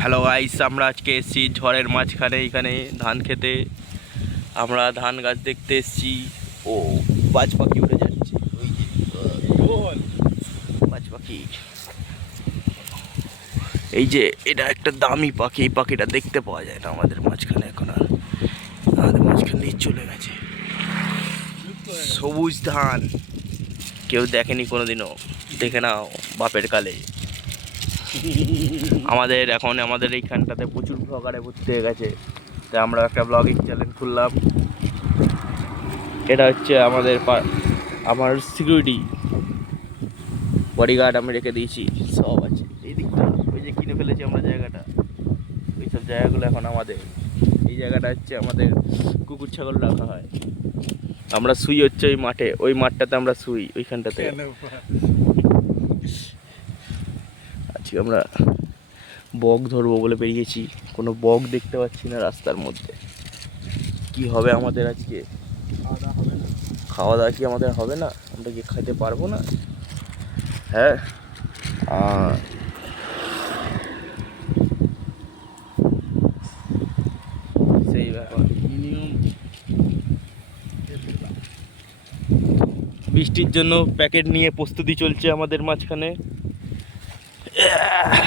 Hello guys আমরা আজকে এসেছি ঝড়ের মাঝখানে, এখানে ধান খেতে। আমরা ধান গাছ দেখতে এসেছি। ও বাজ পাখি উড়ে যাচ্ছে। বাজ পাখি এই যে, এটা একটা দামি পাখি, এই পাখিটা দেখতে পাওয়া যায় না আমাদের মাঝখানে এখন আর। আমাদের মাঝখান দিয়ে চলে গেছে। সবুজ ধান। কেউ দেখেনি কোনোদিনও। দেখে নাও, বাপের কালে। আমাদের এখন, আমাদের এইখানটাতে প্রচুর ব্লগারে ভর্তি হয়ে গেছে। তাই আমরা একটা ব্লগিং চ্যানেল খুললাম। এটা হচ্ছে আমাদের আমার সিকিউরিটি বডিগার্ড আমি রেখে দিয়েছি। সব আছে। এই দিকটা, ওই যে কিনে ফেলেছি আমরা জায়গাটা। ওই সব জায়গাগুলো এখন আমাদের। এই জায়গাটা হচ্ছে আমাদের কুকুর ছাগল রাখা হয়। আমরা শুই হচ্ছে ওই মাঠে। ওই মাঠটাতে আমরা শুই, ওইখানটাতে। আজকে আমরা বক ধরবো বলে বেরিয়েছি। কোনো বক দেখতে পাচ্ছি না রাস্তার মধ্যে। কি হবে আমাদের আজকে? খাওয়া দাওয়া কি আমাদের হবে না? আমরা কি খেতে পারব না? হ্যাঁ। সেই বৃষ্টির জন্য প্যাকেট নিয়ে প্রস্তুতি চলছে আমাদের মাঝখানে। Yeah.